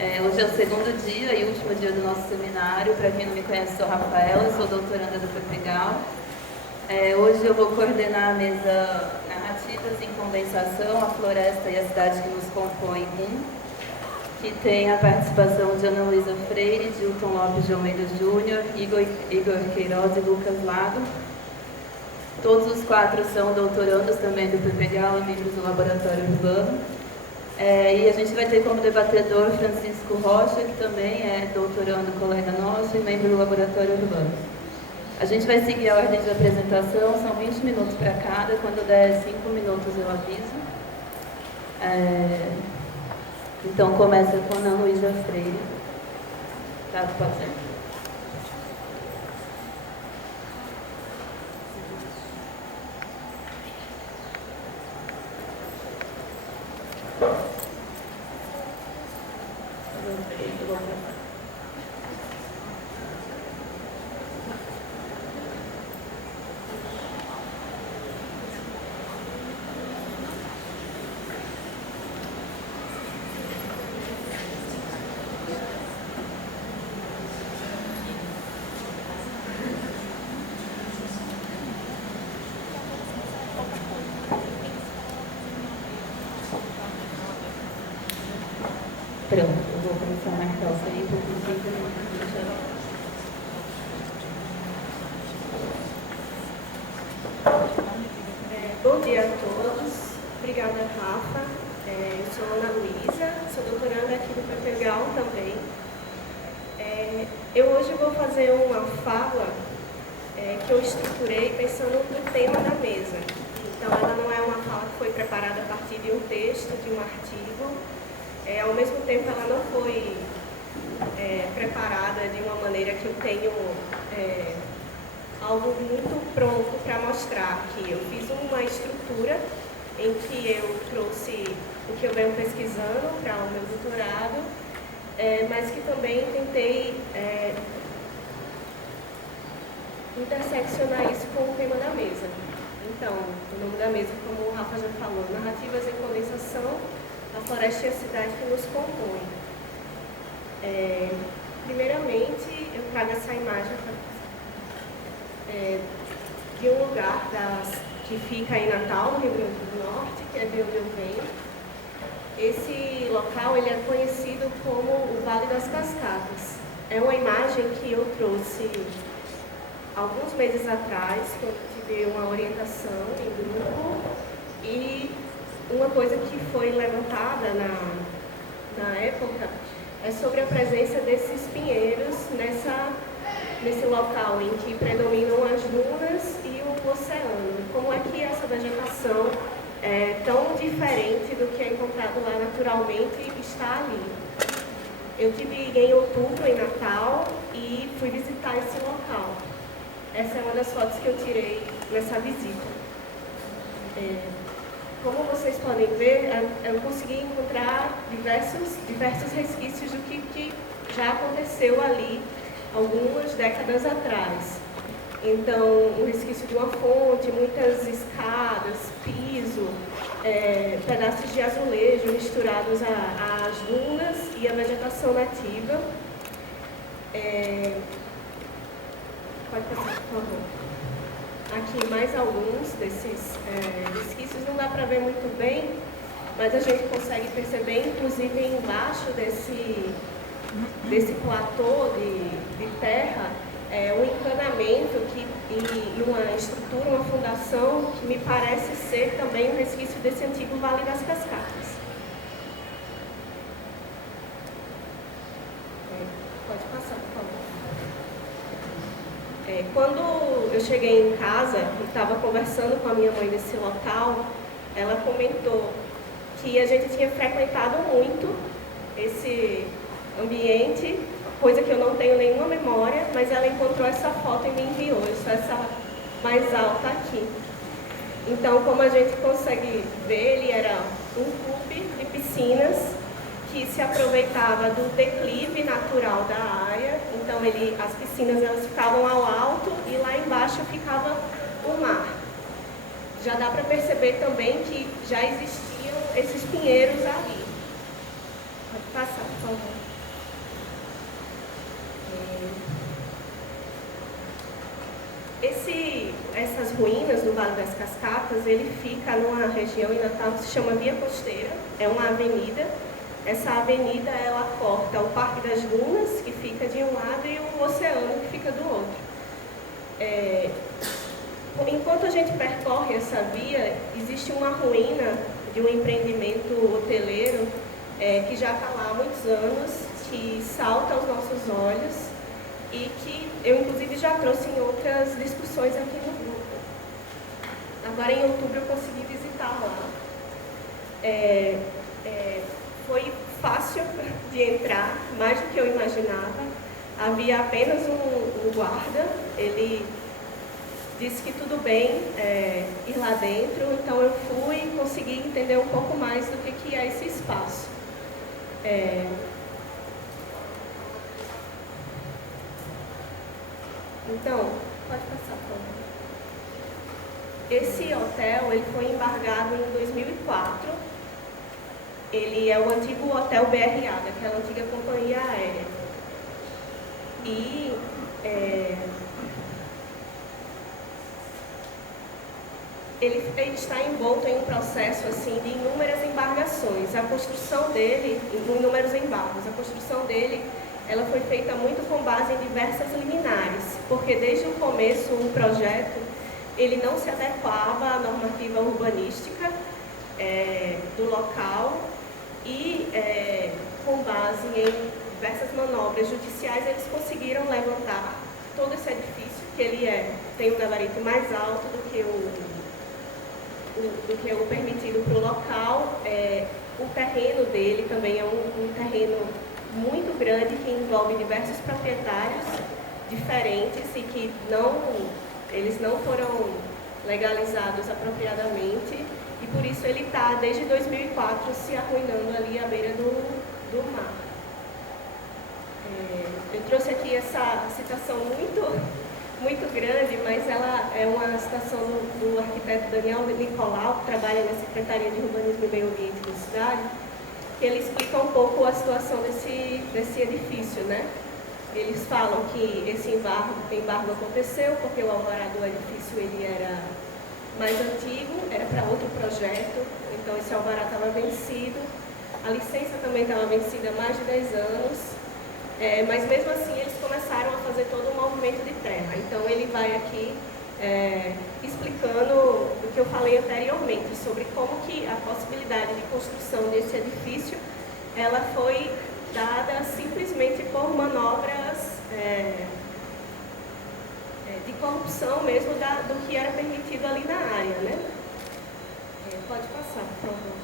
Hoje é o segundo dia e último dia do nosso seminário. Para quem não me conhece, sou Rafaela, sou doutoranda do PPGAL. Hoje eu vou coordenar a mesa Narrativas em Condensação, a Floresta e a Cidade que nos compõe, que tem a participação de Ana Luísa Freire, Dilton Lopes de Almeida Júnior, Igor Queiroz e Lucas Lago. Todos os quatro são doutorandos também do PPGAL e membros do Laboratório Urbano. E a gente vai ter como debatedor Francisco Rocha, que também é doutorando, colega nosso e membro do Laboratório Urbano. A gente vai seguir a ordem de apresentação, são 20 minutos para cada, quando der 5 minutos eu aviso. Então começa com Ana Luísa Freire. Tá, pode ser? Pronto, eu vou começar a marcar o tempo por 5 minutos. Bom dia a todos. Obrigada, Rafa. Eu sou Ana Luísa, sou doutoranda aqui do PPGAL também. Eu hoje vou fazer uma fala que eu estruturei pensando no tema da mesa. Então, ela não é uma fala que foi preparada a partir de um texto, de um artigo. Ao mesmo tempo, ela não foi preparada de uma maneira que eu tenho algo muito pronto para mostrar aqui. Eu fiz uma estrutura em que eu trouxe o que eu venho pesquisando para o meu doutorado, mas que também tentei interseccionar isso com o tema da mesa. Então, o nome da mesa, como o Rafa já falou, Narrativas em Condensação, a Floresta e a Cidade que nos compõe. Primeiramente, eu trago essa imagem de um lugar que fica em Natal, no Rio Grande do Norte, que é de onde eu venho. Esse local ele é conhecido como o Vale das Cascatas. É uma imagem que eu trouxe alguns meses atrás, quando tive uma orientação em grupo, e uma coisa que foi levantada na época é sobre a presença desses pinheiros nesse local em que predominam as dunas e o oceano. Como é que essa vegetação tão diferente do que é encontrado lá naturalmente está ali? Eu tive em outubro, em Natal, e fui visitar esse local. Essa é uma das fotos que eu tirei nessa visita. Como vocês podem ver, eu consegui encontrar diversos resquícios do que já aconteceu ali algumas décadas atrás. Então, um resquício de uma fonte, muitas escadas, piso, pedaços de azulejo misturados às dunas e à vegetação nativa. Pode passar, por favor. Aqui mais alguns desses resquícios, não dá para ver muito bem, mas a gente consegue perceber, inclusive embaixo desse platô de terra, um encanamento e uma estrutura, uma fundação que me parece ser também um resquício desse antigo Vale das Cascatas. Pode passar, por favor. Quando eu cheguei em casa e estava conversando com a minha mãe nesse local, ela comentou que a gente tinha frequentado muito esse ambiente, coisa que eu não tenho nenhuma memória, mas ela encontrou essa foto e me enviou, essa mais alta aqui. Então, como a gente consegue ver, ele era um clube de piscinas que se aproveitava do declive natural da área. Então, as piscinas elas ficavam ao alto e lá embaixo ficava o mar. Já dá para perceber também que já existiam esses pinheiros ali. Pode passar, por favor. ruínas do Vale das Cascatas, ele fica numa região em Natal que se chama Via Costeira, é uma avenida. Essa avenida, ela corta o Parque das Dunas, que fica de um lado, e o oceano, que fica do outro. Enquanto a gente percorre essa via, existe uma ruína de um empreendimento hoteleiro que já está lá há muitos anos, que salta aos nossos olhos e que eu, inclusive, já trouxe em outras discussões aqui no grupo. Agora, em outubro, eu consegui visitar lá. Foi fácil de entrar, mais do que eu imaginava. Havia apenas um guarda, ele disse que tudo bem ir lá dentro, então eu fui e consegui entender um pouco mais do que é esse espaço. Então, pode passar, por favor. Esse hotel ele foi embargado em 2004. Ele é o antigo Hotel BRA, daquela antiga companhia aérea. E ele está envolto em um processo assim, de inúmeras embargações. A construção dele, inúmeros embargos, a construção dele ela foi feita muito com base em diversas liminares, porque desde o começo o projeto ele não se adequava à normativa urbanística do local e, com base em diversas manobras judiciais, eles conseguiram levantar todo esse edifício, que ele tem um gabarito mais alto do que o permitido para o local. O terreno dele também é um terreno muito grande que envolve diversos proprietários diferentes e que eles não foram legalizados apropriadamente e por isso ele está desde 2004 se arruinando ali à beira do mar. Eu trouxe aqui essa citação muito grande, mas ela é uma citação do arquiteto Daniel Nicolau, que trabalha na Secretaria de Urbanismo e Meio Ambiente da cidade, que ele explica um pouco a situação desse edifício, né? Eles falam que esse embargo aconteceu porque o alvará do edifício ele era mais antigo, era para outro projeto, então esse alvará estava vencido, a licença também estava vencida há mais de 10 anos, mas mesmo assim eles começaram a fazer todo um movimento de terra. Então ele vai aqui explicando o que eu falei anteriormente, sobre como que a possibilidade de construção desse edifício ela foi dada simplesmente por manobras de corrupção mesmo do que era permitido ali na área, né? Pode passar, por favor.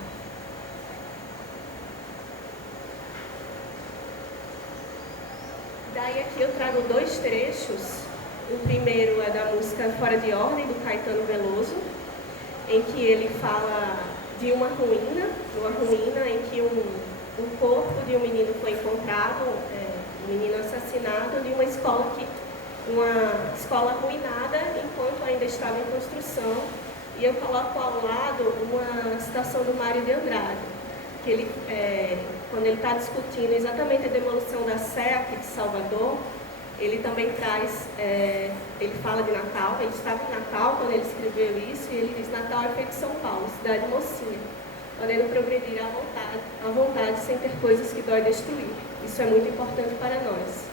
Daí aqui eu trago dois trechos. O primeiro é da música Fora de Ordem, do Caetano Veloso, em que ele fala de uma ruína em que um corpo de um menino foi encontrado, um menino assassinado, de uma escola arruinada enquanto ainda estava em construção. E eu coloco ao lado uma citação do Mário de Andrade, que ele, quando ele está discutindo exatamente a demolição da Sé aqui de Salvador, ele também traz, ele fala de Natal, ele estava em Natal quando ele escreveu isso, e ele diz: Natal é feito São Paulo, cidade mocinha, podendo progredir à vontade sem ter coisas que dói destruir. Isso é muito importante para nós.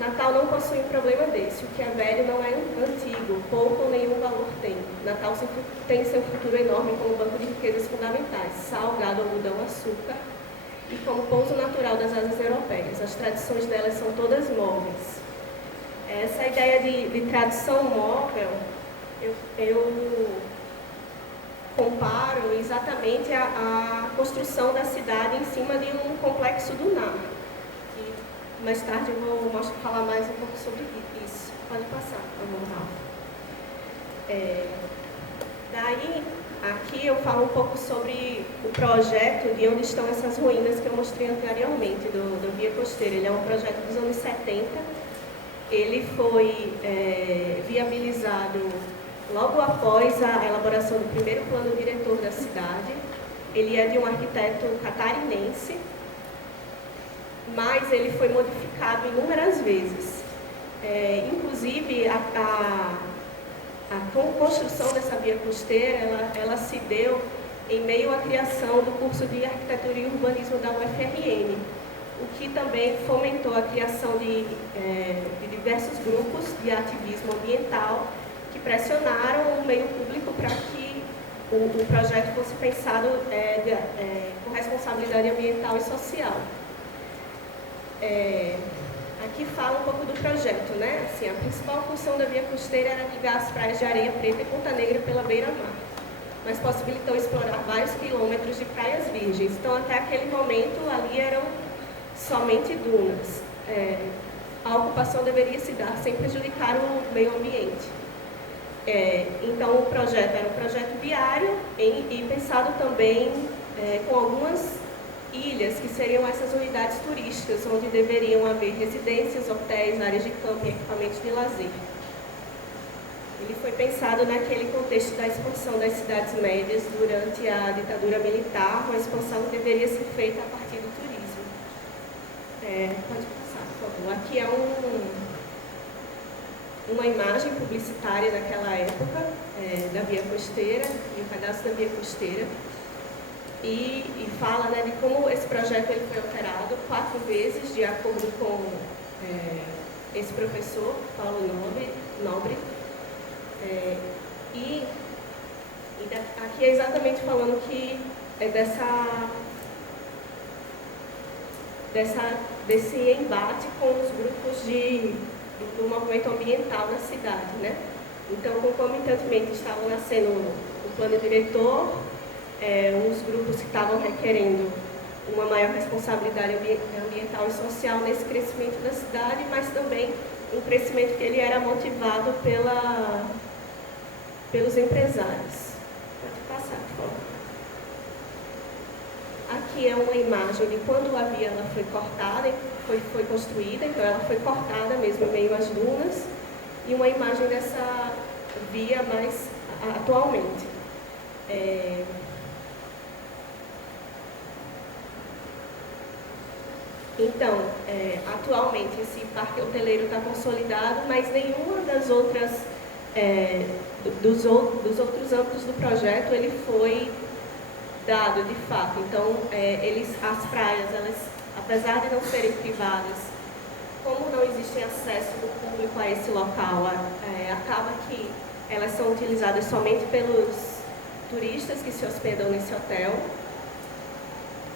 Natal não possui um problema desse. O que é velho não é antigo, pouco ou nenhum valor tem. Natal tem seu futuro enorme como banco de riquezas fundamentais: sal, gado, algodão, açúcar, e como pouso natural das asas europeias. As tradições delas são todas móveis. Essa ideia de tradição móvel, eu comparo exatamente a construção da cidade em cima de um complexo dunar. E mais tarde eu vou falar mais um pouco sobre isso. Pode passar, por favor, Rafa. Daí, aqui eu falo um pouco sobre o projeto de onde estão essas ruínas que eu mostrei anteriormente, do Via Costeira. Ele é um projeto dos anos 70. Ele foi viabilizado logo após a elaboração do primeiro plano diretor da cidade. Ele é de um arquiteto catarinense, mas ele foi modificado inúmeras vezes. Inclusive, a construção dessa via costeira, ela se deu em meio à criação do curso de Arquitetura e Urbanismo da UFRN, o que também fomentou a criação de diversos grupos de ativismo ambiental que pressionaram o meio público para que o projeto fosse pensado com responsabilidade ambiental e social. Aqui fala um pouco do projeto, né? Assim, a principal função da via costeira era ligar as praias de Areia Preta e Ponta Negra pela beira-mar, mas possibilitou explorar vários quilômetros de praias virgens. Então, até aquele momento, ali eram somente dunas. A ocupação deveria se dar sem prejudicar o meio ambiente. Então, o projeto era um projeto viário e pensado também com algumas ilhas, que seriam essas unidades turísticas, onde deveriam haver residências, hotéis, áreas de camping e equipamentos de lazer. Ele foi pensado naquele contexto da expansão das cidades médias durante a ditadura militar, uma expansão que deveria ser feita a partir do turismo. Pode passar, por favor. Aqui é uma imagem publicitária daquela época, da via costeira, de um pedaço da via costeira. E fala, né, de como esse projeto ele foi alterado 4 vezes, de acordo com esse professor, Paulo Nobre. Aqui é exatamente falando que desse embate com os grupos do movimento ambiental na cidade, né? Então, concomitantemente, estavam nascendo o plano diretor, uns grupos que estavam requerendo uma maior responsabilidade ambiental e social nesse crescimento da cidade, mas também um crescimento que ele era motivado pelos empresários. Pode passar, por favor. Aqui é uma imagem de quando a via ela foi cortada, foi construída, então ela foi cortada mesmo em meio às dunas, e uma imagem dessa via mais atualmente. Então, atualmente esse parque hoteleiro está consolidado, mas nenhuma das outras, dos outros âmbitos do projeto ele foi dado de fato. Então, as praias, elas, apesar de não serem privadas, como não existe acesso do público a esse local, acaba que elas são utilizadas somente pelos turistas que se hospedam nesse hotel.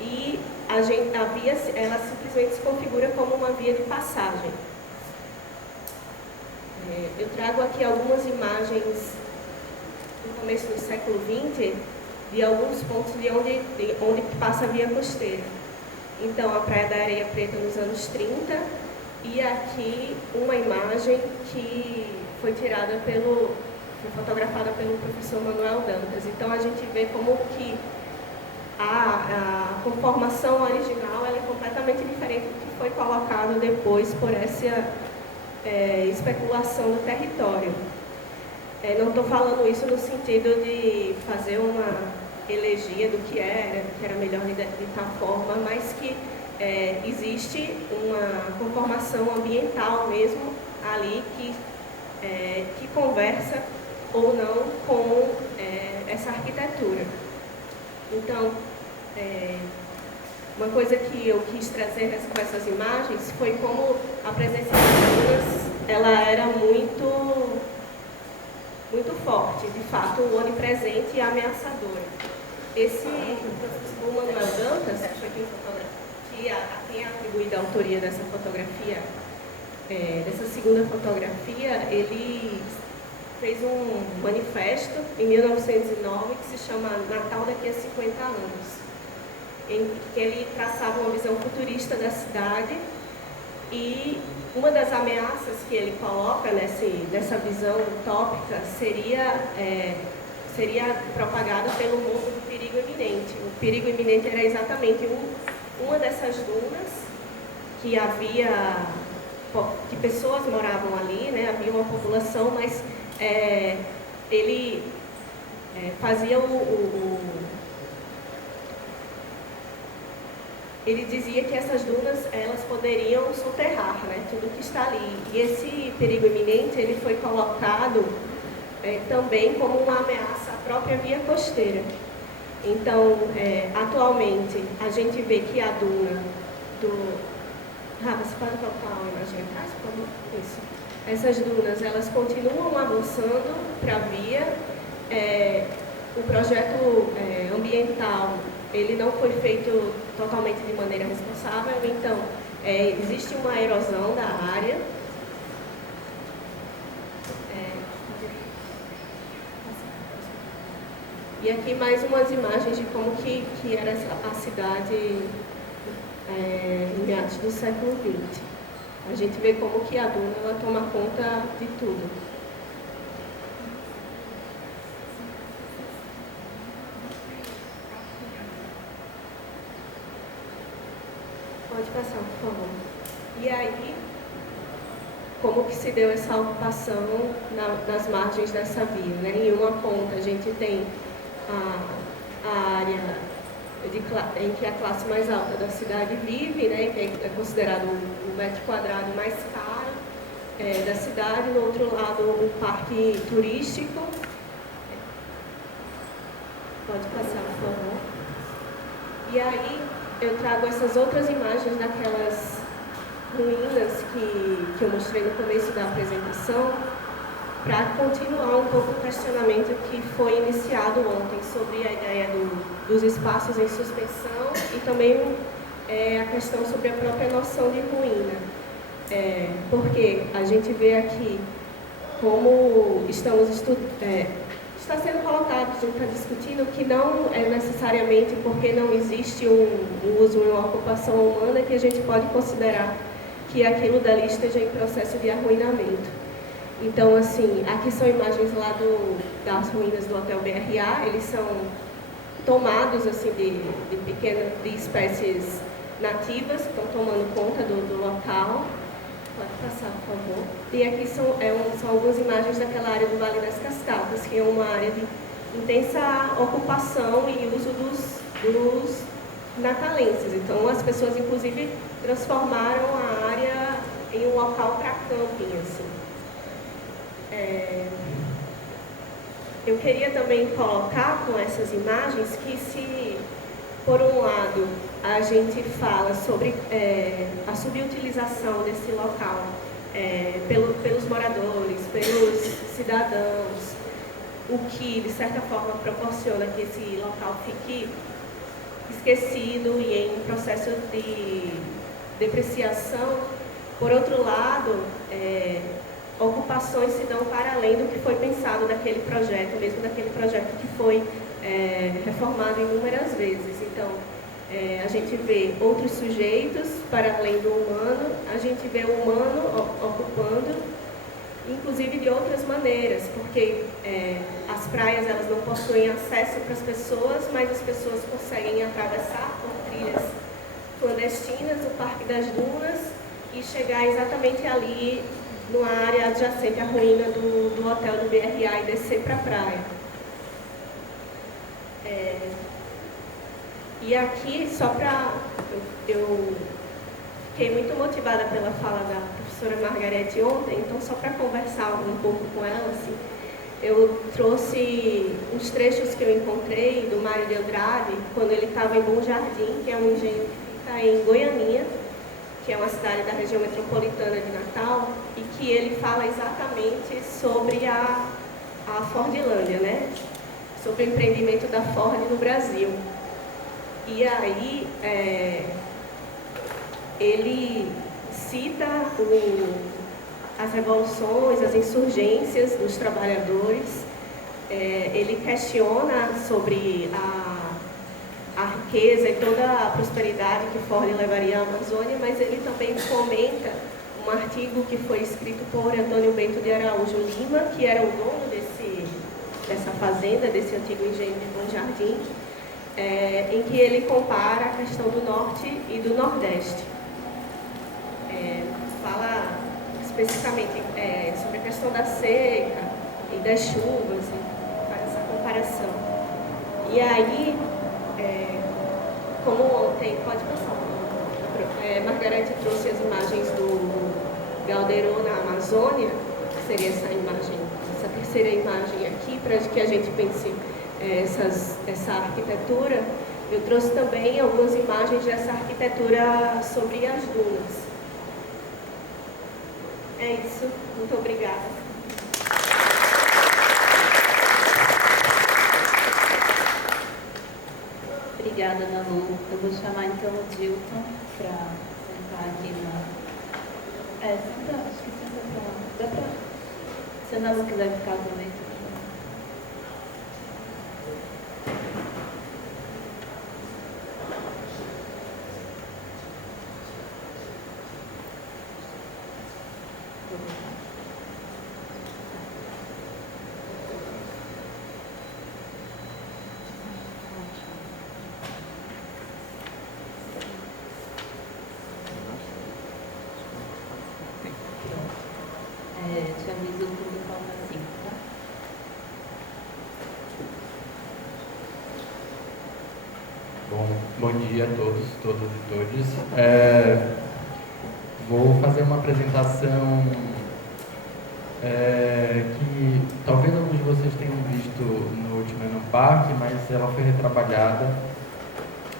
E a via, ela simplesmente se configura como uma via de passagem. Eu trago aqui algumas imagens do começo do século XX, de alguns pontos de onde passa a via costeira. Então, a Praia da Areia Preta nos anos 30, e aqui uma imagem que foi fotografada pelo professor Manuel Dantas. Então, a gente vê como que a conformação original ela é completamente diferente do que foi colocado depois por essa especulação do território. Não estou falando isso no sentido de fazer uma elegia do que era melhor de tal forma, mas que existe uma conformação ambiental mesmo ali que conversa ou não com essa arquitetura. Então, uma coisa que eu quis trazer com essas imagens foi como a presença das dunas ela era muito forte, de fato, onipresente e ameaçadora. O Manuel Dantas, que foi quem atribuído a autoria dessa fotografia, dessa segunda fotografia, ele fez um manifesto em 1909 que se chama Natal daqui a 50 anos, em que ele traçava uma visão futurista da cidade, e uma das ameaças que ele coloca nessa visão utópica seria propagada pelo mundo do perigo iminente. O perigo iminente era exatamente uma dessas dunas que pessoas moravam ali, né? Havia uma população, mas ele fazia ele dizia que essas dunas elas poderiam soterrar, né, tudo que está ali. E esse perigo iminente ele foi colocado também como uma ameaça à própria via costeira. Então, atualmente, a gente vê que a duna do... você pode colocar uma imagem atrás, por favor? Isso. Essas dunas, elas continuam avançando para a via. O projeto ambiental, ele não foi feito totalmente de maneira responsável, então, existe uma erosão da área. E aqui mais umas imagens de como que era a cidade em meados do século XX. A gente vê como que a duna ela toma conta de tudo. Pode passar, por favor. E aí, como que se deu essa ocupação nas margens dessa via, né? Em uma ponta a gente tem a área em que a classe mais alta da cidade vive, né, que é considerado o metro quadrado mais caro da cidade. No outro lado, o parque turístico. Pode passar, por favor. E aí, eu trago essas outras imagens daquelas ruínas que eu mostrei no começo da apresentação, para continuar um pouco o questionamento que foi iniciado ontem sobre a ideia dos espaços em suspensão e também a questão sobre a própria noção de ruína. Porque a gente vê aqui como está sendo colocado, a gente está discutindo que não é necessariamente porque não existe um uso e uma ocupação humana que a gente pode considerar que aquilo dali esteja em processo de arruinamento. Então, assim, aqui são imagens lá das ruínas do Hotel BRA. Eles são tomados, assim, de espécies nativas que estão tomando conta do local. Pode passar, por favor. E aqui são algumas imagens daquela área do Vale das Cascatas, que é uma área de intensa ocupação e uso dos natalenses. Então, as pessoas, inclusive, transformaram a área em um local para camping, assim. Eu queria também colocar com essas imagens que se, por um lado, a gente fala sobre a subutilização desse local pelos moradores, pelos cidadãos, o que, de certa forma, proporciona que esse local fique esquecido e em processo de depreciação. Por outro lado, ocupações se dão para além do que foi pensado daquele projeto, mesmo daquele projeto que foi reformado inúmeras vezes. Então, a gente vê outros sujeitos para além do humano, a gente vê o humano ocupando, inclusive de outras maneiras, porque as praias elas não possuem acesso para as pessoas, mas as pessoas conseguem atravessar por trilhas clandestinas o Parque das Dunas e chegar exatamente ali, numa área adjacente à ruína do hotel do BRA e descer para a praia. E aqui, só para... Eu fiquei muito motivada pela fala da professora Margarete ontem, então só para conversar um pouco com ela, assim, eu trouxe uns trechos que eu encontrei do Mário de Andrade, quando ele estava em Bom Jardim, que é um engenho que fica em Goianinha, que é uma cidade da região metropolitana de Natal, e que ele fala exatamente sobre a Fordlândia, né? Sobre o empreendimento da Ford no Brasil. E aí, ele cita as revoluções, as insurgências dos trabalhadores, ele questiona sobre a riqueza e toda a prosperidade que Ford levaria à Amazônia, mas ele também comenta um artigo que foi escrito por Antônio Bento de Araújo Lima, que era o dono dessa fazenda, desse antigo engenho de Bom Jardim, em que ele compara a questão do Norte e do Nordeste. Fala especificamente sobre a questão da seca e das chuvas, faz essa comparação. E aí, como ontem, pode passar, Margarete trouxe as imagens do Galdeiro na Amazônia, que seria essa imagem essa terceira imagem aqui, para que a gente pense essa arquitetura, eu trouxe também algumas imagens dessa arquitetura sobre as dunas. É isso. Muito obrigada. Obrigada, Ana Lu. Eu vou chamar então o Dilton para sentar aqui na... senta, acho que senta para lá. Dá para... Se a Ana Lu quiser ficar também. Te aviso tudo forma assim, tá? Bom dia a todos, todas e todos. Vou fazer uma apresentação que talvez alguns de vocês tenham visto no último Enon Park, mas ela foi retrabalhada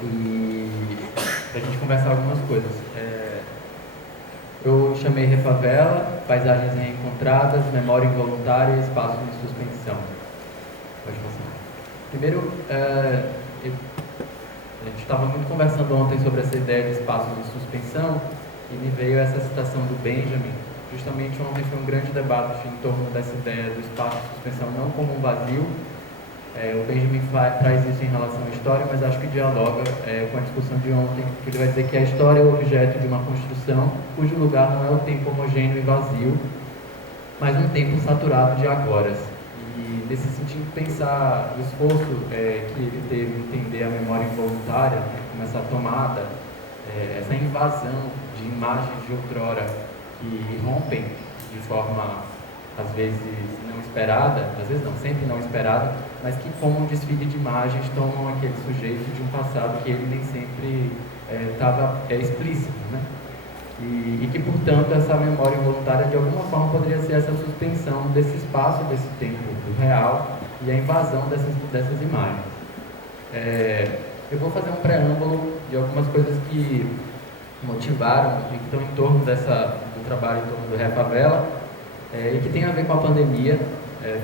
e para a gente conversar algumas coisas. Eu chamei Refavela, Paisagens Reencontradas, Memória Involuntária e Espaços em Suspensão. Pode passar. Primeiro, a gente estava muito conversando ontem sobre essa ideia de espaços em suspensão e me veio essa citação do Benjamin. Justamente ontem foi um grande debate em torno dessa ideia do espaço em suspensão não como um vazio. O Benjamin traz isso em relação à história, mas acho que dialoga com a discussão de ontem, que ele vai dizer que a história é o objeto de uma construção cujo lugar não é o tempo homogêneo e vazio, mas um tempo saturado de agoras. E nesse sentido, pensar o esforço que ele teve em entender a memória involuntária, como essa tomada, essa invasão de imagens de outrora que rompem de forma, às vezes, não esperada, às vezes não, sempre não esperada, mas que como um desfile de imagens tomam aquele sujeito de um passado que ele nem sempre estava explícito, né? E que, portanto, essa memória involuntária, de alguma forma, poderia ser essa suspensão desse espaço, desse tempo do real e a invasão dessas imagens. Eu vou fazer um preâmbulo de algumas coisas que motivaram e que estão em torno do trabalho em torno do Refavela e que tem a ver com a pandemia.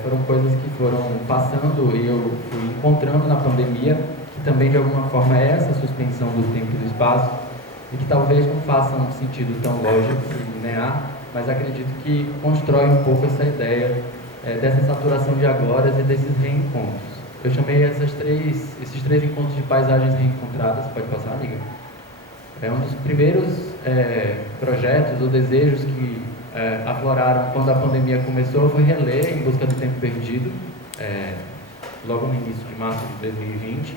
Foram coisas que foram passando e eu fui encontrando na pandemia, que também de alguma forma é essa suspensão do tempo e do espaço, e que talvez não faça um sentido tão lógico e linear, mas acredito que constrói um pouco essa ideia dessa saturação de agoras e desses reencontros. Eu chamei esses três encontros de paisagens reencontradas. Pode passar, amiga? Um dos primeiros projetos ou desejos que afloraram quando a pandemia começou foi reler Em Busca do Tempo Perdido, logo no início de março de 2020.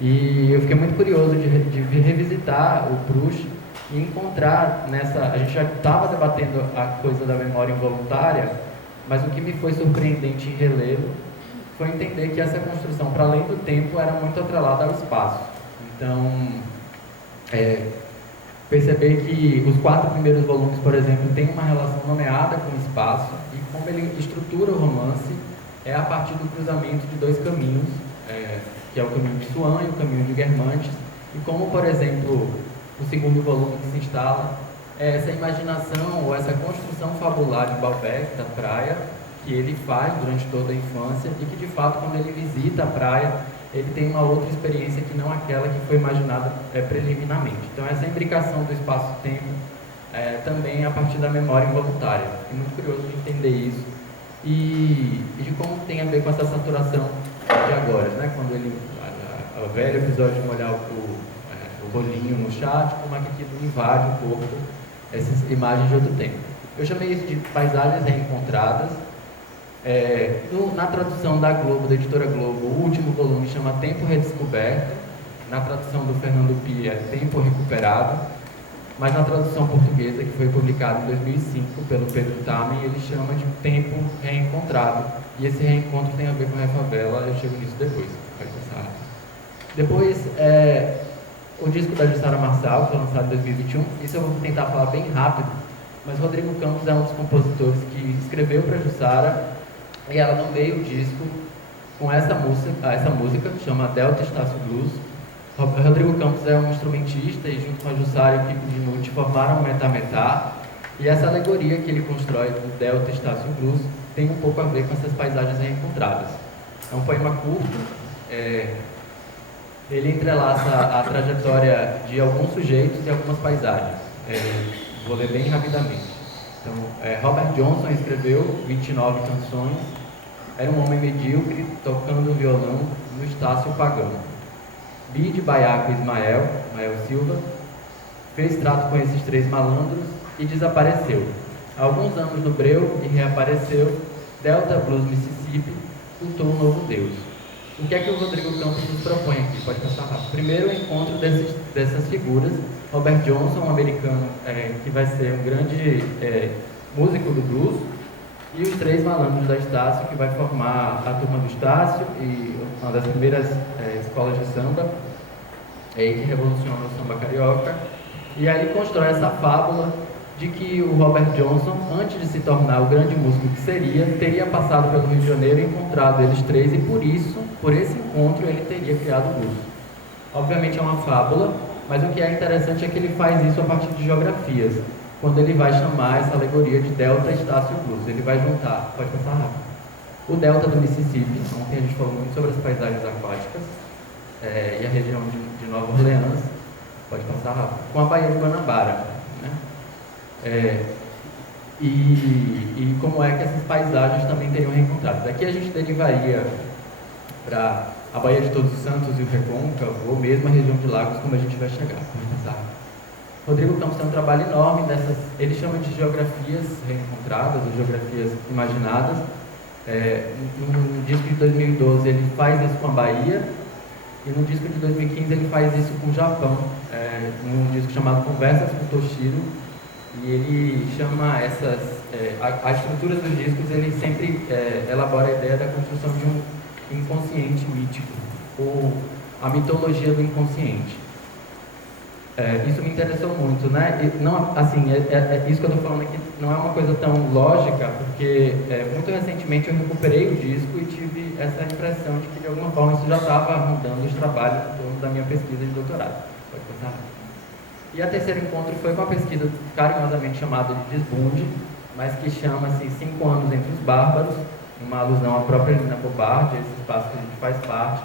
E eu fiquei muito curioso de revisitar o Proust e encontrar a gente já estava debatendo a coisa da memória involuntária, mas o que me foi surpreendente em relê-lo foi entender que essa construção, para além do tempo, era muito atrelada ao espaço. Então, perceber que os 4 primeiros volumes, por exemplo, têm uma relação nomeada com o espaço e como ele estrutura o romance é a partir do cruzamento de 2 caminhos, que é o caminho de Swan e o caminho de Guermantes, e como, por exemplo, o segundo volume que se instala é essa imaginação ou essa construção fabular de Balbec, da praia, que ele faz durante toda a infância e que, de fato, quando ele visita a praia, ele tem uma outra experiência que não aquela que foi imaginada preliminarmente. Então, essa imbricação do espaço-tempo também é a partir da memória involuntária. Fiquei muito curioso de entender isso e de como tem a ver com essa saturação de agora, né? Quando o velho episódio de molhar o bolinho no chat, como é que aquilo invade um pouco essas imagens de outro tempo. Eu chamei isso de paisagens reencontradas. Na tradução da Globo, da editora Globo, o último volume chama Tempo Redescoberto. Na tradução do Fernando Pia, Tempo Recuperado. Mas na tradução portuguesa, que foi publicada em 2005 pelo Pedro Tamen, ele chama de Tempo Reencontrado. E esse reencontro tem a ver com a Refavela, eu chego nisso depois. Pode passar. Depois, o disco da Jussara Marçal, que foi lançado em 2021. Isso eu vou tentar falar bem rápido, mas Rodrigo Campos é um dos compositores que escreveu para Jussara E ela nomeia o disco com essa música que chama Delta Estácio Blues. Rodrigo Campos é um instrumentista e junto com a Jussara e o Kiko Dinucci formaram o Metá. E essa alegoria que ele constrói do Delta Estácio Blues tem um pouco a ver com essas paisagens reencontradas. É um poema curto, ele entrelaça a trajetória de alguns sujeitos e algumas paisagens. Vou ler bem rapidamente. Então, Robert Johnson escreveu 29 canções, era um homem medíocre tocando violão no Estácio Pagão. Bide Baiaco Ismael Silva, fez trato com esses 3 malandros e desapareceu. Há alguns anos no breu e reapareceu, Delta Blues Mississippi, cultou um novo Deus. O que é que o Rodrigo Campos nos propõe aqui? Pode passar rápido. Primeiro, o encontro dessas figuras. Robert Johnson, um americano que vai ser um grande músico do blues, e os 3 malandros da Estácio, que vai formar a turma do Estácio e uma das primeiras escolas de samba que revolucionou o samba carioca. E aí ele constrói essa fábula de que o Robert Johnson, antes de se tornar o grande músico que seria, teria passado pelo Rio de Janeiro e encontrado eles 3, e por esse encontro, ele teria criado o blues. Obviamente é uma fábula, mas o que é interessante é que ele faz isso a partir de geografias, quando ele vai chamar essa alegoria de Delta Estácio Blues. Ele vai juntar, pode passar rápido, o Delta do Mississippi, ontem a gente falou muito sobre as paisagens aquáticas, e a região de Nova Orleans, pode passar rápido, com a Baía de Guanabara, né? E como é que essas paisagens também teriam reencontrado. Daqui a gente derivaria para a Baía de Todos os Santos e o Recôncavo, ou mesmo a região de Lagos, como a gente vai chegar. Rodrigo Campos tem um trabalho enorme dessas, ele chama de geografias reencontradas, ou geografias imaginadas. No disco de 2012 ele faz isso com a Bahia, e no disco de 2015 ele faz isso com o Japão, num disco chamado Conversas com Toshiro. E ele chama a estrutura dos discos, ele sempre elabora a ideia da construção de um inconsciente mítico, ou a mitologia do inconsciente. Isso me interessou muito, né? E não, assim, isso que eu estou falando aqui não é uma coisa tão lógica, porque muito recentemente eu recuperei o disco e tive essa impressão de que de alguma forma isso já estava rondando os trabalhos em torno da minha pesquisa de doutorado. Pode passar. E a terceiro encontro foi com a pesquisa carinhosamente chamada de Desbunde, mas que chama-se 5 anos entre os bárbaros, uma alusão à própria Lina Bobardi, esse espaço que a gente faz parte.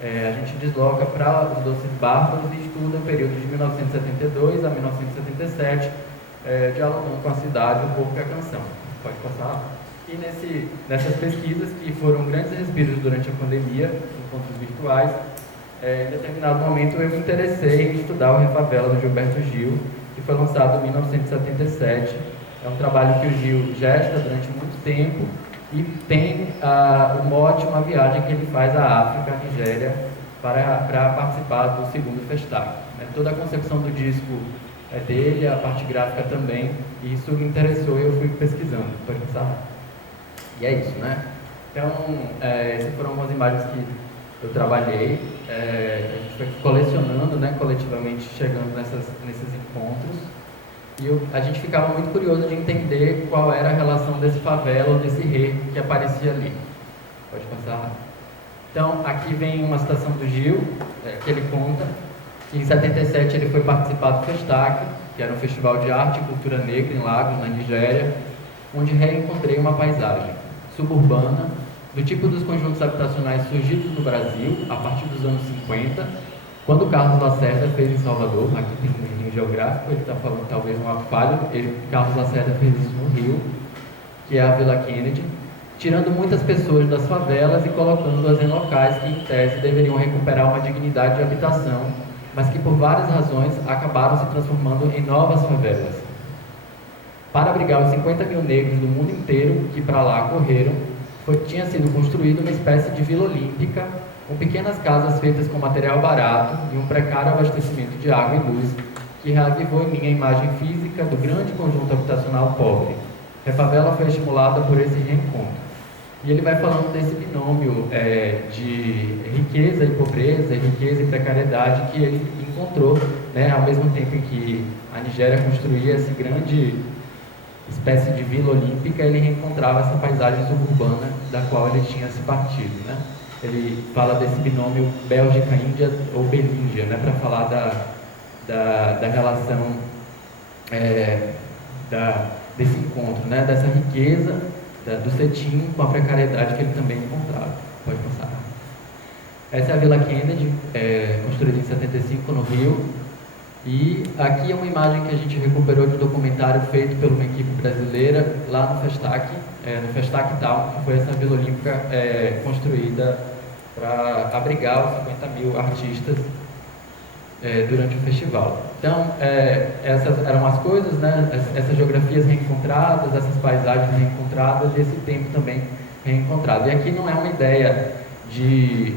A gente desloca para os Doces Bárbaros e estuda o período de 1972 a 1977, dialogando com a cidade, o corpo e a canção. Pode passar. E nessas pesquisas, que foram grandes respiros durante a pandemia, encontros virtuais, em determinado momento eu me interessei em estudar o Refavela do Gilberto Gil, que foi lançado em 1977. É um trabalho que o Gil gesta durante muito tempo e tem o mote, uma viagem que ele faz à África, à Nigéria, para participar do segundo Festac. Toda a concepção do disco é dele, a parte gráfica também, e isso me interessou e eu fui pesquisando. Pode passar? E é isso, né? Então, essas foram algumas imagens que eu trabalhei, a gente foi colecionando, né, coletivamente, chegando nesses encontros, e a gente ficava muito curioso de entender qual era a relação desse favela ou desse rei que aparecia ali. Pode passar. Então, aqui vem uma citação do Gil, que ele conta que em 77 ele foi participar do Festac, que era um festival de arte e cultura negra em Lagos, na Nigéria, onde reencontrei uma paisagem suburbana, do tipo dos conjuntos habitacionais surgidos no Brasil a partir dos anos 50, quando Carlos Lacerda fez em Salvador. Aqui tem um errinho geográfico, ele está falando talvez um ato falho, Carlos Lacerda fez isso no Rio, que é a Vila Kennedy, tirando muitas pessoas das favelas e colocando-as em locais que, em tese, deveriam recuperar uma dignidade de habitação, mas que, por várias razões, acabaram se transformando em novas favelas. Para abrigar os 50 mil negros do mundo inteiro que para lá correram, tinha sido construída uma espécie de Vila Olímpica, com pequenas casas feitas com material barato e um precário abastecimento de água e luz, que reavivou em mim a imagem física do grande conjunto habitacional pobre. A favela foi estimulada por esse reencontro. E ele vai falando desse binômio de riqueza e pobreza, riqueza e precariedade que ele encontrou, né, ao mesmo tempo em que a Nigéria construía esse grande espécie de vila olímpica, ele reencontrava essa paisagem suburbana da qual ele tinha se partido, né? Ele fala desse binômio Bélgica-Índia ou Belíndia, né? Para falar da relação desse encontro, né? Dessa riqueza do cetim com a precariedade que ele também encontrava. Pode passar. Essa é a Vila Kennedy, construída em 75 no Rio. E aqui é uma imagem que a gente recuperou de um documentário feito por uma equipe brasileira lá no Festac Town, que foi essa Vila Olímpica construída para abrigar os 50 mil artistas durante o festival. Então, essas eram as coisas, né? Essas geografias reencontradas, essas paisagens reencontradas e esse tempo também reencontrado. E aqui não é uma ideia de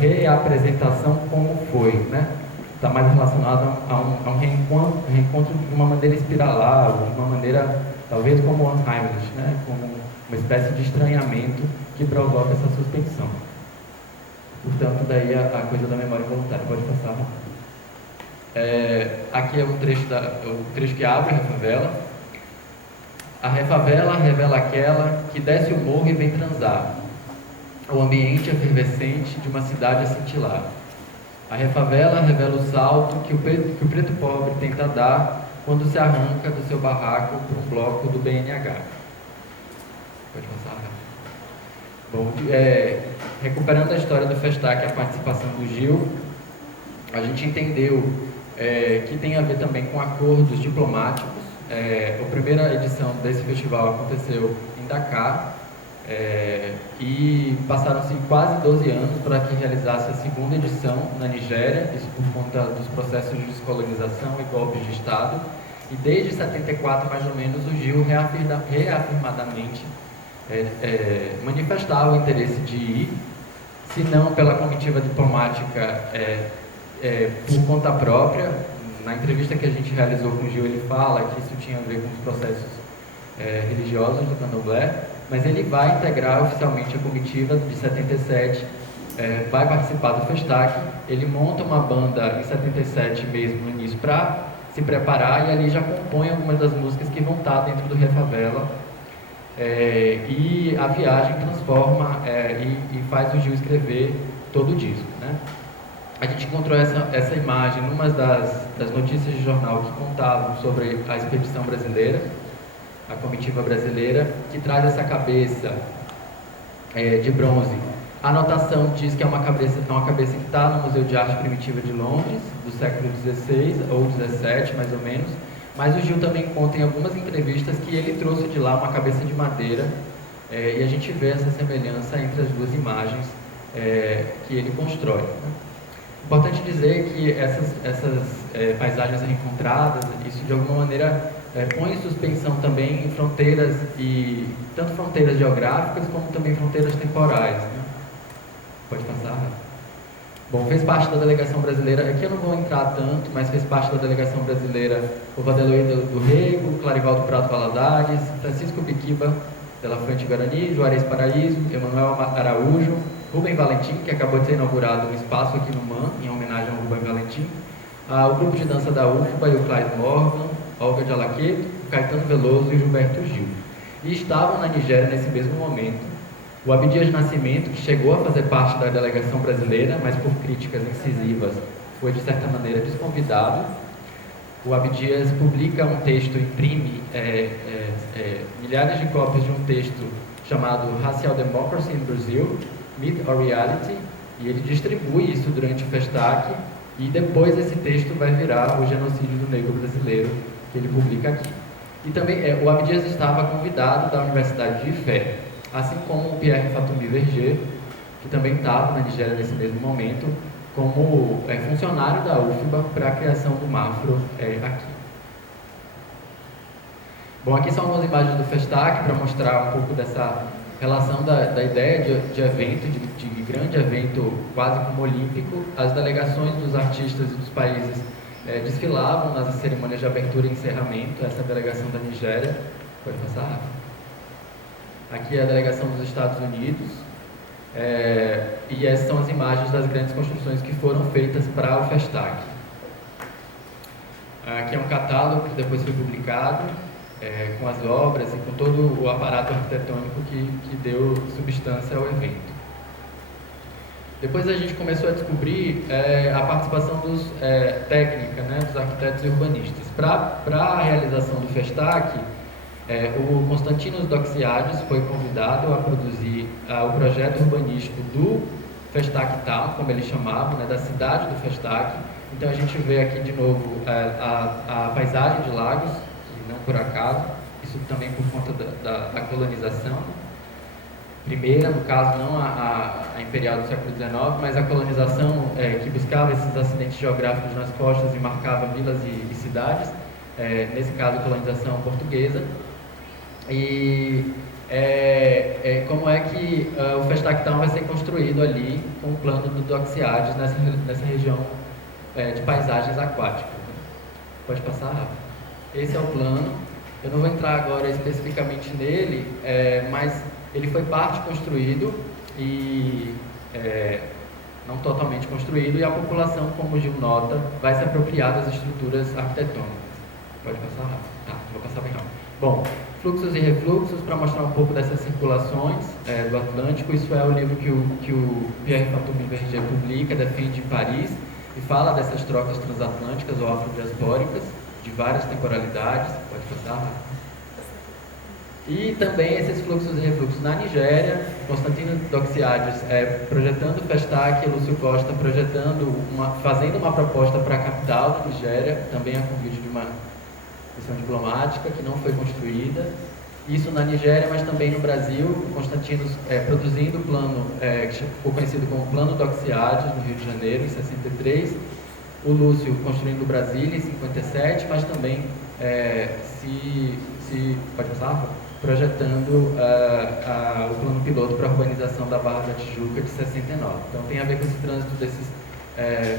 reapresentação como foi, né? Está mais relacionado a um reencontro de uma maneira espiralada, de uma maneira, talvez como Unheimlich, né? Como uma espécie de estranhamento que provoca essa suspensão. Portanto, daí a coisa da memória involuntária. Pode passar. Aqui é o trecho que abre a Refavela. A Refavela revela aquela que desce o morro e vem transar. O ambiente efervescente de uma cidade a cintilar. A Refavela revela o salto que o preto pobre tenta dar quando se arranca do seu barraco para um bloco do BNH. Pode passar. Bom, recuperando a história do Festac e a participação do Gil, a gente entendeu que tem a ver também com acordos diplomáticos. A primeira edição desse festival aconteceu em Dakar, e passaram-se quase 12 anos para que realizasse a segunda edição na Nigéria, isso por conta dos processos de descolonização e golpes de Estado. E desde 74, mais ou menos, o Gil reafirmadamente manifestava o interesse de ir, se não pela comitiva diplomática, por conta própria. Na entrevista que a gente realizou com o Gil, ele fala que isso tinha a ver com os processos religiosos do Candomblé, mas ele vai integrar oficialmente a comitiva de 77, vai participar do Festac. Ele monta uma banda em 77 mesmo, no início, para se preparar, e ali já compõe algumas das músicas que vão estar dentro do Refavela. E a viagem transforma e faz o Gil escrever todo o disco, né? A gente encontrou essa imagem numa das notícias de jornal que contavam sobre a expedição brasileira, a comitiva brasileira, que traz essa cabeça de bronze. A anotação diz que é uma cabeça que está no Museu de Arte Primitiva de Londres, do século XVI ou XVII, mais ou menos. Mas o Gil também conta em algumas entrevistas que ele trouxe de lá uma cabeça de madeira, e a gente vê essa semelhança entre as duas imagens que ele constrói, né? Importante dizer que essas paisagens reencontradas, isso de alguma maneira põe em suspensão também em fronteiras, e tanto fronteiras geográficas como também fronteiras temporais, né? Pode passar. Bom, fez parte da delegação brasileira, aqui eu não vou entrar tanto, mas fez parte da delegação brasileira o Vadeloída do Rego, Clarivaldo Prado Valadares, Francisco Biquiba de la Fuente Guarani, Juarez Paraíso, Emanuel Araújo, Rubem Valentim, que acabou de ser inaugurado um espaço aqui no MAN, em homenagem ao Rubem Valentim, o grupo de dança da UFBA e o Clyde Morgan, Olga de Alaqueto, Caetano Veloso e Gilberto Gil. E estavam na Nigéria nesse mesmo momento o Abdias Nascimento, que chegou a fazer parte da delegação brasileira, mas por críticas incisivas foi de certa maneira desconvidado. O Abdias publica um texto, imprime milhares de cópias de um texto chamado Racial Democracy in Brazil, Myth or Reality, e ele distribui isso durante o Festac, e depois esse texto vai virar o Genocídio do Negro Brasileiro, que ele publica aqui. E também o Abdias estava convidado da Universidade de Ifé, assim como o Pierre Fatumi Verger, que também estava na Nigéria nesse mesmo momento, como funcionário da UFBA para a criação do Mafro aqui. Bom, aqui são algumas imagens do Festac para mostrar um pouco dessa relação da ideia de evento, de grande evento, quase como olímpico. As delegações dos artistas e dos países desfilavam nas cerimônias de abertura e encerramento. Essa é a delegação da Nigéria. Pode passar. Aqui é a delegação dos Estados Unidos. E essas são as imagens das grandes construções que foram feitas para o Festac. Aqui é um catálogo que depois foi publicado. com as obras e com todo o aparato arquitetônico que deu substância ao evento. Depois a gente começou a descobrir a participação técnica, né, dos arquitetos e urbanistas. Para a realização do Festac, o Constantinos Doxiades foi convidado a produzir o projeto urbanístico do Festac Town, como eles chamavam, né, da cidade do Festac. Então a gente vê aqui de novo a paisagem de Lagos, que não por acaso, isso também por conta da colonização. Primeira, no caso, não a imperial do século XIX, mas a colonização que buscava esses acidentes geográficos nas costas e marcava vilas e cidades, nesse caso a colonização portuguesa. E como é que o Festac Town vai ser construído ali com o plano do Doxiades nessa região de paisagens aquáticas. Pode passar, Rafa. Esse é o plano. Eu não vou entrar agora especificamente nele, mas ele foi parte construído e não totalmente construído, e a população, como o Gil nota, vai se apropriar das estruturas arquitetônicas. Pode passar, Rafa? Tá, vou passar bem rápido. Bom, fluxos e refluxos, para mostrar um pouco dessas circulações do Atlântico. Isso é o livro que o Pierre Fatumi Berger publica, defende em Paris, e fala dessas trocas transatlânticas ou afrodiaspóricas de várias temporalidades. Pode passar, Rafa? E também esses fluxos e refluxos na Nigéria, Constantino Doxiades projetando o Festac, e Lúcio Costa fazendo uma proposta para a capital da Nigéria, também a convite de uma missão diplomática que não foi construída. Isso na Nigéria, mas também no Brasil, o Constantino produzindo o plano, que ficou conhecido como Plano Doxiades, no Rio de Janeiro, em 63. O Lúcio construindo Brasília, em 57, mas também pode passar? Projetando o plano piloto para a urbanização da Barra da Tijuca de 69. Então tem a ver com esse trânsito desses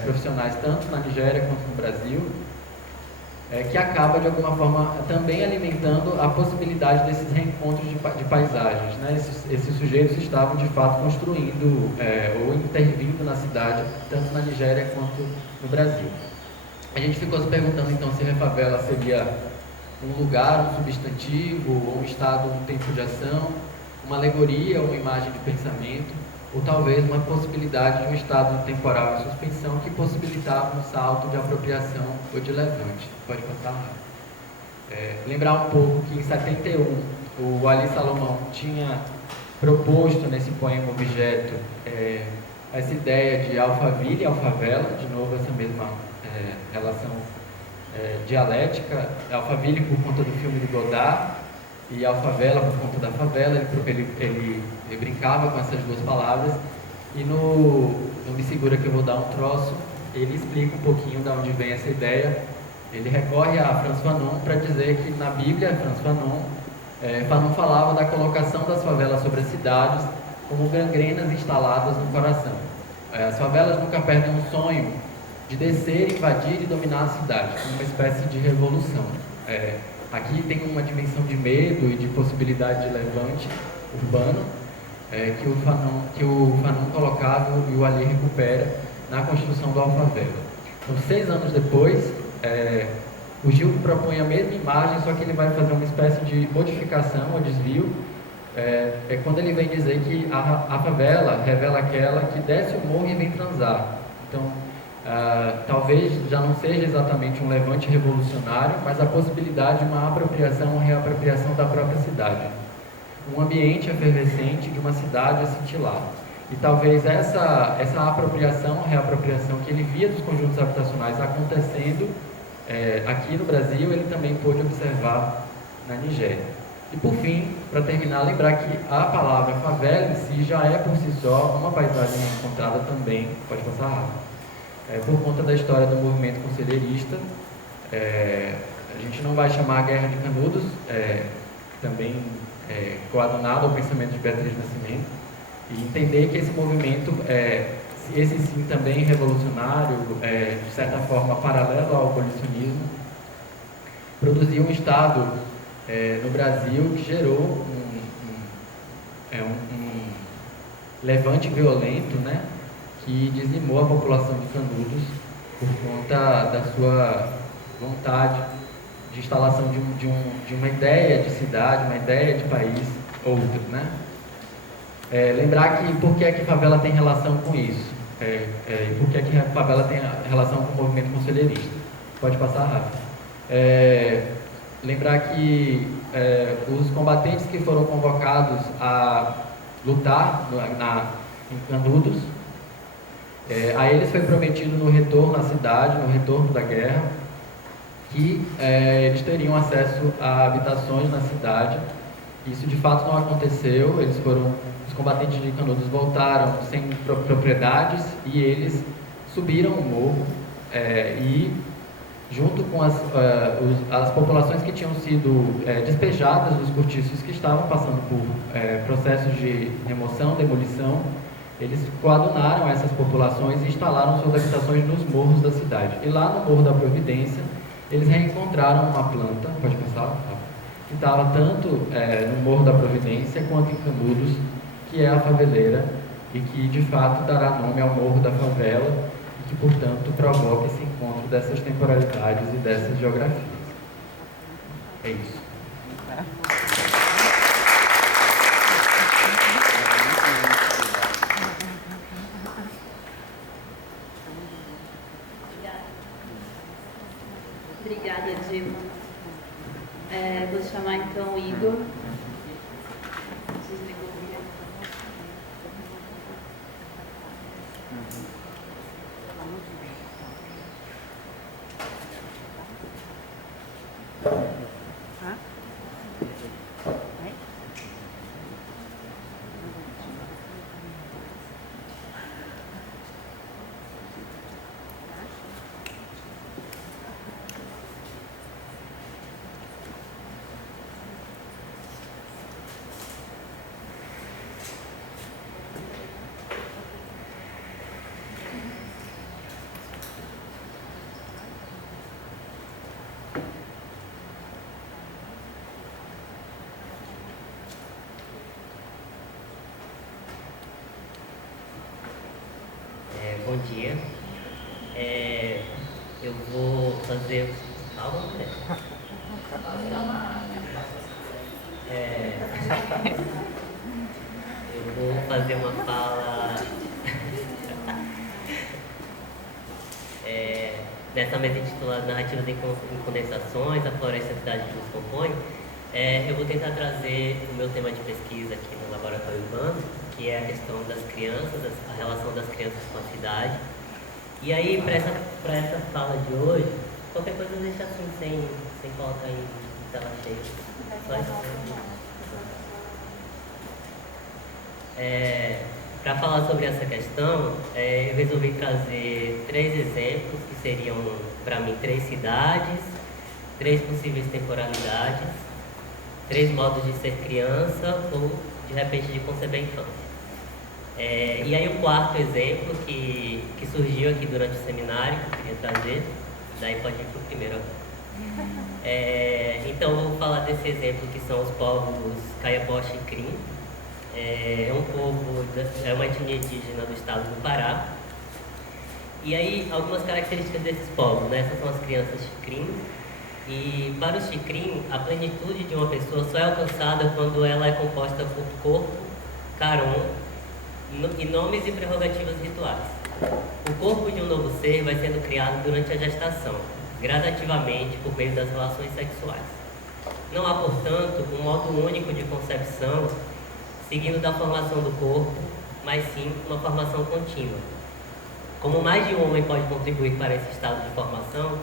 profissionais, tanto na Nigéria quanto no Brasil, que acaba de alguma forma também alimentando a possibilidade desses reencontros de paisagens, né? Esses sujeitos estavam de fato construindo ou intervindo na cidade, tanto na Nigéria quanto no Brasil. A gente ficou se perguntando então se Refavela seria um lugar, um substantivo, ou um estado, um tempo de ação, uma alegoria, uma imagem de pensamento, ou talvez uma possibilidade de um estado temporal em suspensão que possibilitava um salto de apropriação ou de levante. Pode passar, Rafa? Lembrar um pouco que em 71 o Ali Salomão tinha proposto nesse poema objeto essa ideia de alfaville e alfavela, de novo essa mesma relação dialética, Alphaville por conta do filme de Godard e Alfavela por conta da favela. Ele brincava com essas duas palavras, e no Me Segura Que Eu Vou Dar um Troço, ele explica um pouquinho de onde vem essa ideia. Ele recorre a Frantz Fanon para dizer que na Bíblia, Frantz Fanon, Fanon falava da colocação das favelas sobre as cidades como gangrenas instaladas no coração. As favelas nunca perdem um sonho de descer, invadir e dominar a cidade, como uma espécie de revolução. Aqui tem uma dimensão de medo e de possibilidade de levante urbano que o Fanon colocava e o Ali recupera na construção do Alfavela. Então, 6 anos depois, o Gil propõe a mesma imagem, só que ele vai fazer uma espécie de modificação ou desvio, quando ele vem dizer que a favela revela aquela que desce o morro e vem transar. Então, talvez já não seja exatamente um levante revolucionário, mas a possibilidade de uma apropriação ou reapropriação da própria cidade. Um ambiente efervescente de uma cidade a cintilar. E talvez essa apropriação, reapropriação que ele via dos conjuntos habitacionais acontecendo aqui no Brasil, ele também pôde observar na Nigéria. E por fim, para terminar, lembrar que a palavra favela em si já é por si só uma paisagem encontrada também, pode passar rápido, por conta da história do movimento conselheirista. A gente não vai chamar a Guerra de Canudos, também coadunado ao pensamento de Beatriz Nascimento, e entender que esse movimento, esse sim também revolucionário, de certa forma paralelo ao abolicionismo, produziu um Estado no Brasil que gerou um levante violento, né, que dizimou a população de Canudos por conta da sua vontade de instalação de uma ideia de cidade, uma ideia de país, outra, né? Lembrar que por que é que favela tem relação com isso, e por que é que a favela tem relação com o movimento conselheirista. Pode passar, Rafa. Lembrar que os combatentes que foram convocados a lutar em Canudos, a eles foi prometido no retorno à cidade, no retorno da guerra, que eles teriam acesso a habitações na cidade. Isso de fato não aconteceu. Os combatentes de Canudos voltaram sem propriedades e eles subiram o morro e, junto com as populações que tinham sido despejadas dos cortiços, que estavam passando por processos de remoção, demolição, eles coadunaram essas populações e instalaram suas habitações nos morros da cidade. E lá no Morro da Providência, eles reencontraram uma planta, pode passar, que estava tanto no Morro da Providência quanto em Canudos, que é a faveleira, e que de fato dará nome ao Morro da Favela, e que, portanto, provoca esse encontro dessas temporalidades e dessas geografias. É isso. Obrigada, Dilma. Vou chamar então o Igor. Desligou o microfone. Bom dia. Eu vou fazer... Calma, André. Eu vou fazer uma fala dessa mesa intitulada Narrativas em Condensações, a Floresta e a Cidade que nos compõe. Eu vou tentar trazer o meu tema de pesquisa aqui no Laboratório Urbano, que é a questão das crianças, a relação das crianças com a cidade. E aí, para essa fala de hoje, qualquer coisa deixa assim, sem colocar em tela cheia. Para falar sobre essa questão, eu resolvi trazer 3 exemplos, que seriam, para mim, 3 cidades, 3 possíveis temporalidades, 3 modos de ser criança ou, de repente, de conceber a infância. E aí o 4º exemplo que surgiu aqui durante o seminário, que eu queria trazer, daí pode ir para o primeiro agora. Então eu vou falar desse exemplo, que são os povos Caiapoche e Crim. É uma etnia indígena do estado do Pará. E aí algumas características desses povos, né? Essas são as crianças Xicrim. E para os Xicrim, a plenitude de uma pessoa só é alcançada quando ela é composta por corpo, caron e nomes e prerrogativas rituais. O corpo de um novo ser vai sendo criado durante a gestação, gradativamente por meio das relações sexuais. Não há, portanto, um modo único de concepção seguindo da formação do corpo, mas sim uma formação contínua. Como mais de um homem pode contribuir para esse estado de formação,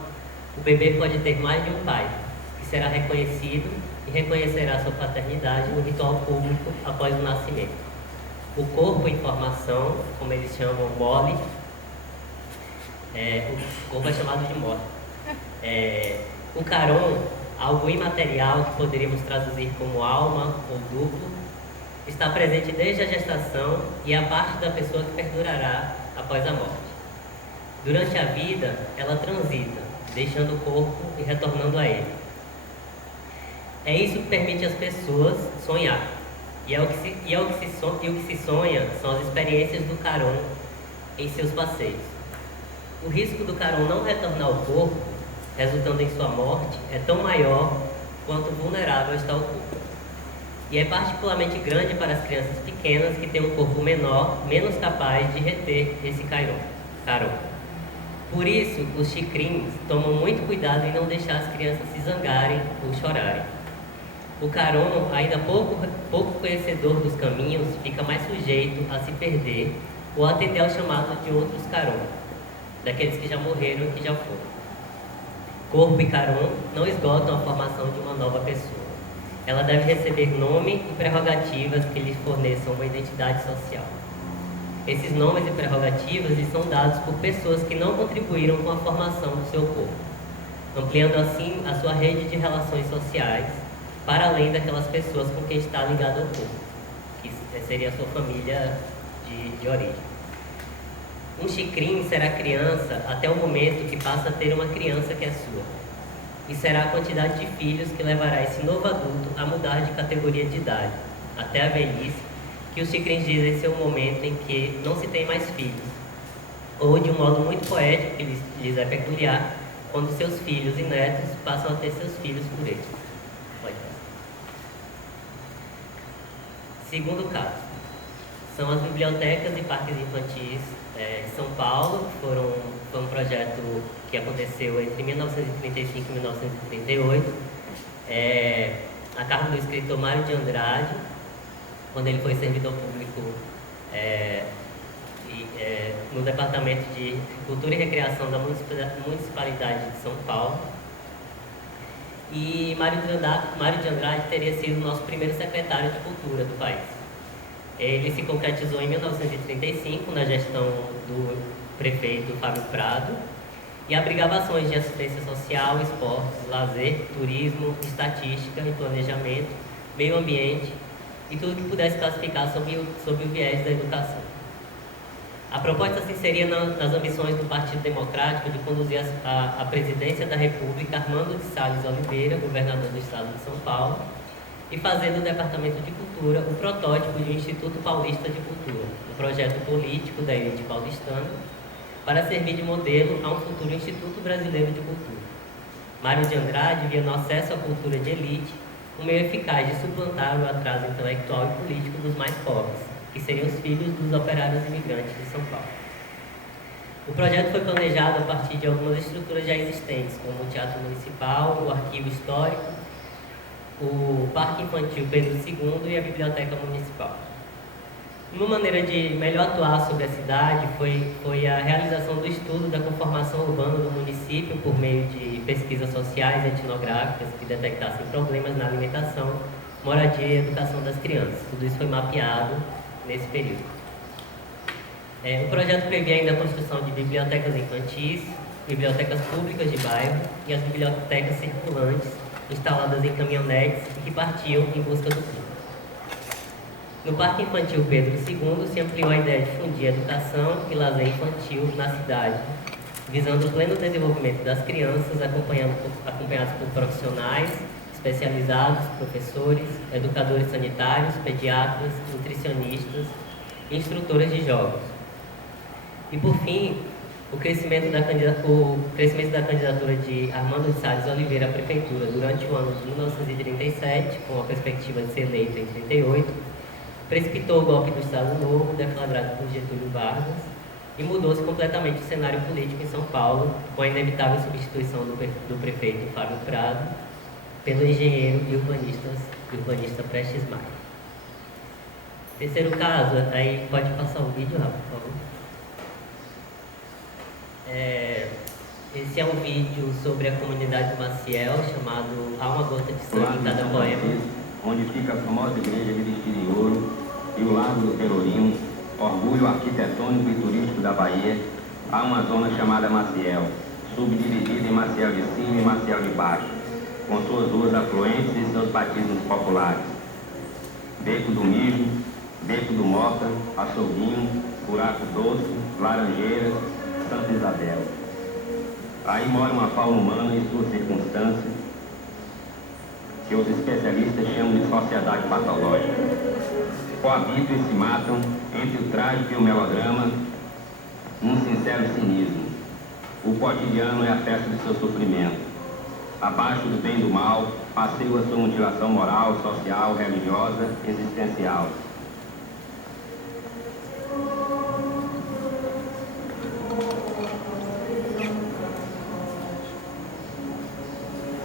o bebê pode ter mais de um pai, que será reconhecido e reconhecerá sua paternidade no ritual público após o nascimento. O corpo em formação, como eles chamam mole, o corpo é chamado de mole. O caron, algo imaterial que poderíamos traduzir como alma ou duplo, está presente desde a gestação e é a parte da pessoa que perdurará após a morte. Durante a vida, ela transita, deixando o corpo e retornando a ele. É isso que permite às pessoas sonhar. E o que se sonha são as experiências do caron em seus passeios. O risco do caron não retornar ao corpo resultando em sua morte, é tão maior quanto vulnerável está o corpo. E é particularmente grande para as crianças pequenas que têm um corpo menor, menos capaz de reter esse carão. Por isso, os chicrins tomam muito cuidado em não deixar as crianças se zangarem ou chorarem. O carão, ainda pouco conhecedor dos caminhos, fica mais sujeito a se perder ou atender ao chamado de outros carão, daqueles que já morreram e que já foram. Corpo e carão não esgotam a formação de uma nova pessoa. Ela deve receber nome e prerrogativas que lhe forneçam uma identidade social. Esses nomes e prerrogativas lhe são dados por pessoas que não contribuíram com a formação do seu corpo, ampliando assim a sua rede de relações sociais para além daquelas pessoas com quem está ligado ao corpo, que seria a sua família de origem. Um chicrim será criança até o momento que passa a ter uma criança que é sua. E será a quantidade de filhos que levará esse novo adulto a mudar de categoria de idade, até a velhice, que os chicrins dizem ser o momento em que não se tem mais filhos, ou de um modo muito poético que lhes é peculiar, quando seus filhos e netos passam a ter seus filhos por eles. Pode passar. Segundo caso, são as bibliotecas e parques infantis de São Paulo. Foi um projeto que aconteceu entre 1935 e 1938, a cargo do escritor Mário de Andrade, quando ele foi servidor público no Departamento de Cultura e Recreação da Municipalidade de São Paulo. E Mário de Andrade teria sido o nosso primeiro secretário de Cultura do país. Ele se concretizou em 1935, na gestão do prefeito Fábio Prado, e abrigava ações de assistência social, esportes, lazer, turismo, estatística e planejamento, meio ambiente e tudo que pudesse classificar sob o viés da educação. A proposta se inseria nas ambições do Partido Democrático de conduzir a presidência da República Armando de Salles Oliveira, governador do estado de São Paulo, e fazer do Departamento de Cultura o protótipo de um Instituto Paulista de Cultura, um projeto político da elite paulistana, para servir de modelo a um futuro Instituto Brasileiro de Cultura. Mário de Andrade via no acesso à cultura de elite um meio eficaz de suplantar o atraso intelectual e político dos mais pobres, que seriam os filhos dos operários imigrantes de São Paulo. O projeto foi planejado a partir de algumas estruturas já existentes, como o Teatro Municipal, o Arquivo Histórico, o Parque Infantil Pedro II e a Biblioteca Municipal. Uma maneira de melhor atuar sobre a cidade foi a realização do estudo da conformação urbana do município por meio de pesquisas sociais e etnográficas que detectassem problemas na alimentação, moradia e educação das crianças. Tudo isso foi mapeado nesse período. O projeto previa ainda a construção de bibliotecas infantis, bibliotecas públicas de bairro e as bibliotecas circulantes, instaladas em caminhonetes e que partiam em busca do público. No Parque Infantil Pedro II se ampliou a ideia de fundir educação e lazer infantil na cidade, visando o pleno desenvolvimento das crianças, acompanhados por profissionais especializados, professores, educadores sanitários, pediatras, nutricionistas e instrutores de jogos. E, por fim, o crescimento da candidatura de Armando de Salles Oliveira à Prefeitura durante o ano de 1937, com a perspectiva de ser eleito em 1938, precipitou o golpe do Estado Novo, deflagrado por Getúlio Vargas, e mudou-se completamente o cenário político em São Paulo, com a inevitável substituição do prefeito Fábio Prado pelo engenheiro e urbanista Prestes Maia. Terceiro caso, aí pode passar o vídeo, Rafa, por favor. Esse é um vídeo sobre a comunidade do Maciel, chamado Há uma Gota de Sangue em Cada Poema. Onde fica a famosa igreja revestida em ouro e o Lago do Pelourinho, orgulho arquitetônico e turístico da Bahia, há uma zona chamada Maciel, subdividida em Maciel de Cima e Maciel de Baixo, com suas ruas afluentes e seus batismos populares. Beco do Mijo, Beco do Mota, Açouguinho, Buraco Doce, Laranjeiras, Santa Isabel. Aí mora uma fauna humana e suas circunstâncias, que os especialistas chamam de sociedade patológica. Coabitam e se matam entre o trágico e o melodrama, num sincero cinismo. O cotidiano é a festa do seu sofrimento. abaixo do bem e do mal, passeio a sua mutilação moral, social, religiosa, existencial.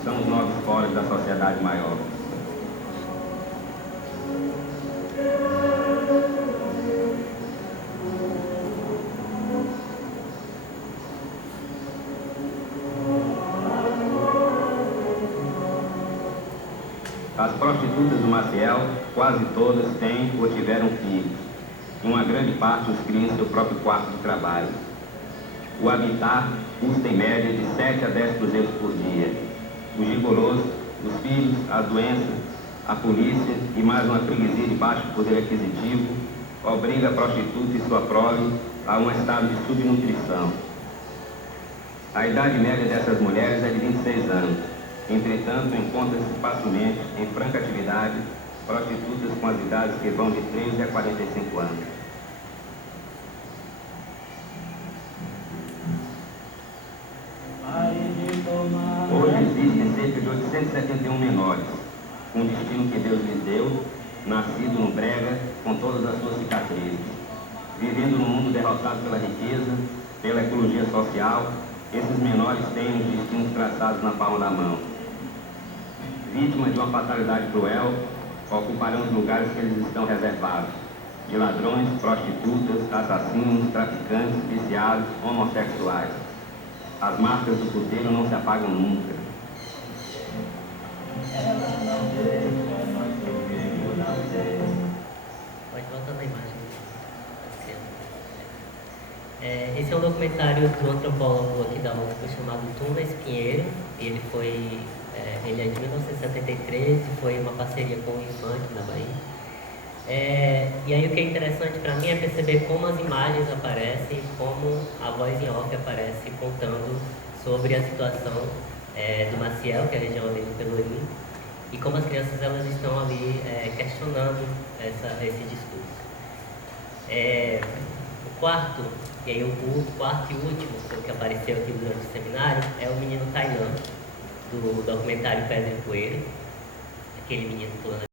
São os novos polos da sociedade maior. As prostitutas do Maciel, quase todas têm ou tiveram filhos, e uma grande parte os cria em seu próprio quarto de trabalho. O habitat custa em média de 7 a 10 cruzeiros por dia. Os gigolos, os filhos, as doenças, a polícia e mais uma freguesia de baixo poder aquisitivo obriga a prostituta e sua prole a um estado de subnutrição. A idade média dessas mulheres é de 26 anos. Entretanto, encontra-se facilmente em franca atividade prostitutas com as idades que vão de 13 a 45 anos. Hoje existem cerca de 871 menores, com o destino que Deus lhes deu, nascido no brega, com todas as suas cicatrizes. Vivendo num mundo derrotado pela riqueza, pela ecologia social, esses menores têm os destinos traçados na palma da mão. Vítimas de uma fatalidade cruel, ocuparão os lugares que eles estão reservados, de ladrões, prostitutas, assassinos, traficantes, viciados, homossexuais. As marcas do puteiro não se apagam nunca. Pode voltar na imagem. Esse é um documentário do antropólogo aqui da UFPA chamado Tunes Pinheiro. Ele é de 1973 e foi uma parceria com o Infante na Bahia. E aí o que é interessante para mim é perceber como as imagens aparecem, como a voz em off aparece contando sobre a situação do Maciel, que é a região ali do Pelourinho, e como as crianças elas estão ali questionando esse discurso. O quarto, e aí o quarto e último que apareceu aqui durante o seminário é o menino Tainan, do documentário Pedra e Poeira, aquele menino pulando